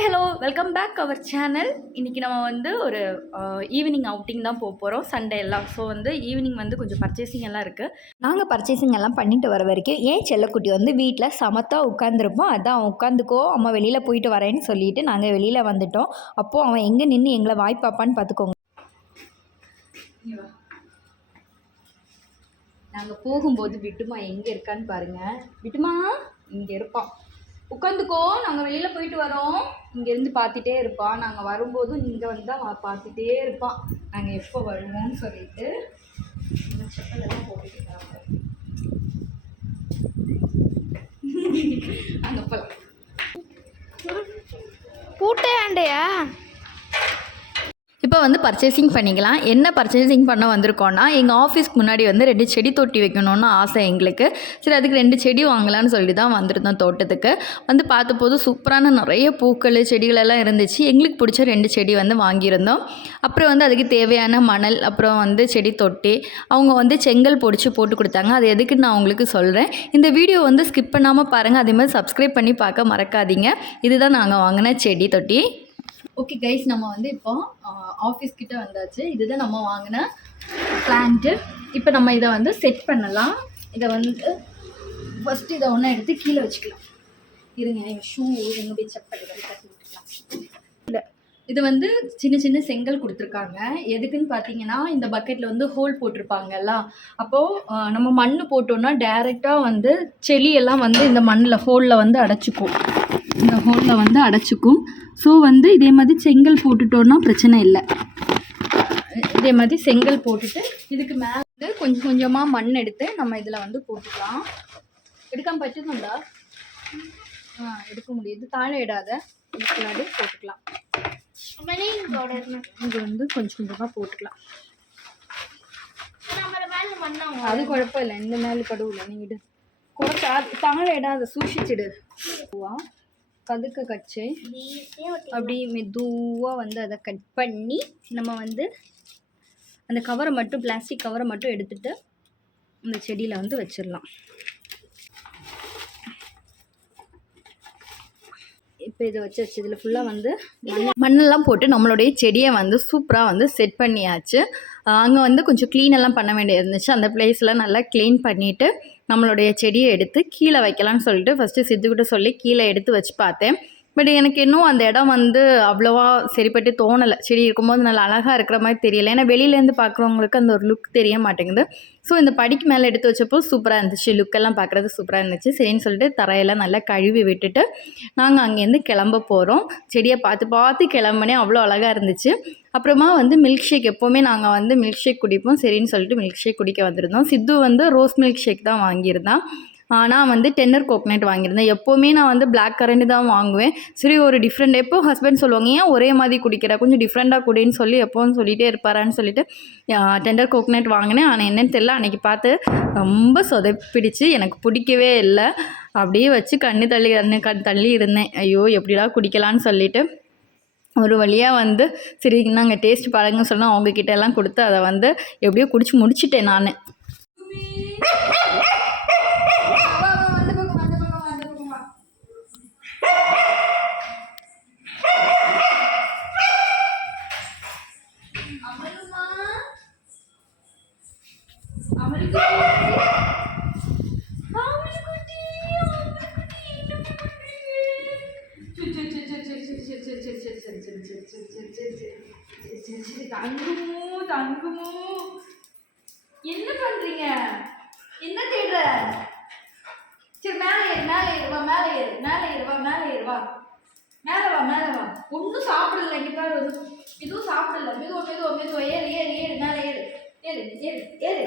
Hi hello welcome back our channel. இன்றைக்கி நம்ம வந்து ஒரு ஈவினிங் அவுட்டிங் தான் போகிறோம் சண்டே எல்லாம். ஸோ வந்து ஈவினிங் வந்து கொஞ்சம் பர்ச்சேசிங் எல்லாம் இருக்குது. நாங்கள் பர்ச்சேசிங் எல்லாம் பண்ணிட்டு வர வரைக்கும் ஏன் செல்லக்குட்டி வந்து வீட்டில் சமத்தாக உட்காந்துருப்போம். அதான் உட்காந்துக்கோ அம்மா வெளியில் போயிட்டு வரேன்னு சொல்லிட்டு நாங்கள் வெளியில் வந்துட்டோம். அப்போது அவன் எங்கே நின்று எங்களை வாய்ப்பாப்பான்னு பார்த்துக்கோங்க. நாங்கள் போகும்போது விட்டுமா எங்கே இருக்கான்னு பாருங்கள். விட்டுமா இங்கே இருப்பான், உட்காந்துக்கோ நாங்கள் வெளியில் போயிட்டு வரோம். இங்கேருந்து பார்த்துட்டே இருப்பான். நாங்கள் வரும்போதும் இங்கே வந்தால் பார்த்துட்டே இருப்பான் நாங்கள் எப்போ வருவோம்னு சொல்லிட்டு. செப்பல் எல்லாம் போட்டுக்கிட்டாங்க அங்கே போகலாம். பூட்டே ஆண்டையா இப்போ வந்து பர்ச்சேசிங் பண்ணிக்கலாம். என்ன பர்ச்சேசிங் பண்ண வந்திருக்கோன்னா, எங்கள் ஆஃபீஸ்க்கு முன்னாடி வந்து 2 செடி தொட்டி வைக்கணும்னு ஆசை எங்களுக்கு. சரி அதுக்கு 2 செடி வாங்கலான்னு சொல்லி தான் வந்திருந்தோம் தோட்டத்துக்கு. வந்து பார்த்தபோது சூப்பரான நிறைய பூக்கள் செடிகளெல்லாம் இருந்துச்சு. எங்களுக்கு பிடிச்ச 2 செடி வந்து வாங்கியிருந்தோம். அப்புறம் வந்து அதுக்கு தேவையான மணல், அப்புறம் வந்து செடி தொட்டி, அவங்க வந்து செங்கல் பொடிச்சு போட்டு கொடுத்தாங்க. அது எதுக்குன்னு நான் உங்களுக்கு சொல்கிறேன். இந்த வீடியோ வந்து ஸ்கிப் பண்ணாமல் பாருங்கள். அதேமாதிரி சப்ஸ்கிரைப் பண்ணி பார்க்க மறக்காதீங்க. இதுதான் நாங்கள் வாங்கின செடி தொட்டி. ஓகே கைஸ், நம்ம வந்து இப்போ ஆஃபீஸ் கிட்ட வந்தாச்சு. இதுதான் நம்ம வாங்கின பிளான்ட்டு. இப்போ நம்ம இதை வந்து செட் பண்ணலாம். இதை வந்து ஃபஸ்ட்டு இதை ஒன்று எடுத்து கீழே வச்சுக்கலாம். இருங்க, எங்கள் ஷூ என்னுடைய செப்பல் கட்டி விட்டுக்கலாம். இல்லை, இது வந்து சின்ன சின்ன செங்கல் கொடுத்துருக்காங்க. எதுக்குன்னு பார்த்தீங்கன்னா, இந்த பக்கெட்டில் வந்து ஹோல் போட்டிருப்பாங்கல்ல. அப்போது நம்ம மண் போட்டோன்னா டேரெக்டாக வந்து செடியெல்லாம் வந்து இந்த மண்ணில் ஹோலில் வந்து அடைச்சிக்கும். இந்த ஹோலில் வந்து அடைச்சிக்கும். ஸோ வந்து இதே மாதிரி செங்கல் போட்டுட்டோன்னா பிரச்சனை இல்லை. இதே மாதிரி செங்கல் போட்டுட்டு இதுக்கு மேலே வந்து கொஞ்சம் கொஞ்சமாக மண் எடுத்து நம்ம இதில் வந்து போட்டுக்கலாம். எடுக்காமல் பச்சுக்கோண்டா. எடுக்க முடியுது, தாழ இடாத, இதுக்குள்ளாடி போட்டுக்கலாம். இது வந்து கொஞ்சம் கொஞ்சமாக போட்டுக்கலாம். அது குழப்பம் இல்லை, இந்த மேலே படுவில்லை. நீங்கள் குறைச்சா தாழ இடாத, சூஷிச்சிடு. கதுக்க கச்சு அப்படி மெதுவாக வந்து அதை கட் பண்ணி நம்ம வந்து அந்த கவரை மட்டும், பிளாஸ்டிக் கவரை மட்டும் எடுத்துகிட்டு இந்த செடியில் வந்து வச்சிடலாம். இப்போ இதை வச்சு இதில் ஃபுல்லாக வந்து மண்ணெல்லாம் போட்டு நம்மளுடைய செடியை வந்து சூப்பராக வந்து செட் பண்ணியாச்சு. அங்கே வந்து கொஞ்சம் க்ளீனெல்லாம் பண்ண வேண்டியது இருந்துச்சு. அந்த பிளேஸ்லாம் நல்லா க்ளீன் பண்ணிவிட்டு நம்மளுடைய செடியை எடுத்து கீழே வைக்கலான்னு சொல்லிட்டு ஃபஸ்ட்டு சித்துக்கிட்ட சொல்லி கீழே எடுத்து வச்சு பார்த்தேன். பட் எனக்கு இன்னும் அந்த இடம் வந்து அவ்வளோவா சரிப்பட்டு தோணலை. செடி இருக்கும்போது நல்லா அழகாக இருக்கிற மாதிரி தெரியலை. ஏன்னா வெளியிலேருந்து பார்க்குறவங்களுக்கு அந்த ஒரு லுக் தெரிய மாட்டேங்குது. ஸோ இந்த படிக்கு மேலே எடுத்து வச்சப்போ சூப்பராக இருந்துச்சு, லுக்கெல்லாம் பார்க்குறது சூப்பராக இருந்துச்சு. சரின்னு சொல்லிட்டு தரையெல்லாம் நல்லா கழுவி விட்டுட்டு நாங்கள் அங்கேருந்து கிளம்ப போகிறோம். செடியை பார்த்து பார்த்து கிளம்புனே அவ்வளோ அழகாக இருந்துச்சு. அப்புறமா வந்து மில்க் ஷேக், எப்போவுமே நாங்கள் வந்து மில்க் ஷேக் குடிப்போம். சரின்னு சொல்லிட்டு மில்க் ஷேக் குடிக்க வந்திருந்தோம். சித்து வந்து ரோஸ் மில்க் ஷேக் தான் வாங்கியிருந்தான். நான் வந்து டென்னர் கோகனட் வாங்கியிருந்தேன். எப்போவுமே நான் வந்து பிளாக் கரண்ட் தான் வாங்குவேன். சரி ஒரு டிஃப்ரெண்ட், எப்போ ஹஸ்பண்ட் சொல்லுவாங்க ஏன் ஒரே மாதிரி குடிக்கிற, கொஞ்சம் டிஃப்ரெண்ட்டாக குடின்னு சொல்லி எப்போன்னு சொல்லிகிட்டே இருப்பாரான்னு சொல்லிட்டு டென்னர் கோகனட் வாங்கினேன். ஆனால் என்னென்னு தெரியல, அன்றைக்கி பார்த்து ரொம்ப சொதப்பிடிச்சு, எனக்கு பிடிக்கவே இல்லை. அப்படியே வச்சு கண்ணு தள்ளி இருந்தேன். ஐயோ எப்படிடா குடிக்கலான்னு சொல்லிட்டு ஒரு வழியாக வந்து சரி நாங்கள் டேஸ்ட் பாருங்கன்னு சொன்னால் அவங்கக்கிட்ட எல்லாம் கொடுத்து அதை வந்து எப்படியோ குடிச்சு முடிச்சிட்டேன் நான். தங்குமோ என்ன பண்றீங்க, என்ன தேடுற? சரி மேலே ஏறு, மேலே ஏறுவா, மேலே ஏறு, மேலே ஏறுவா, மேலே ஏறுவா, மேலே வா, மேலே வா. ஒன்றும் சாப்பிடல, இங்கே பாரு, எதுவும் சாப்பிடல. மெதுவா மெதுவா மெதுவா ஏறு ஏறு ஏறு, மேலே ஏறு, ஏறு ஏறு ஏறு.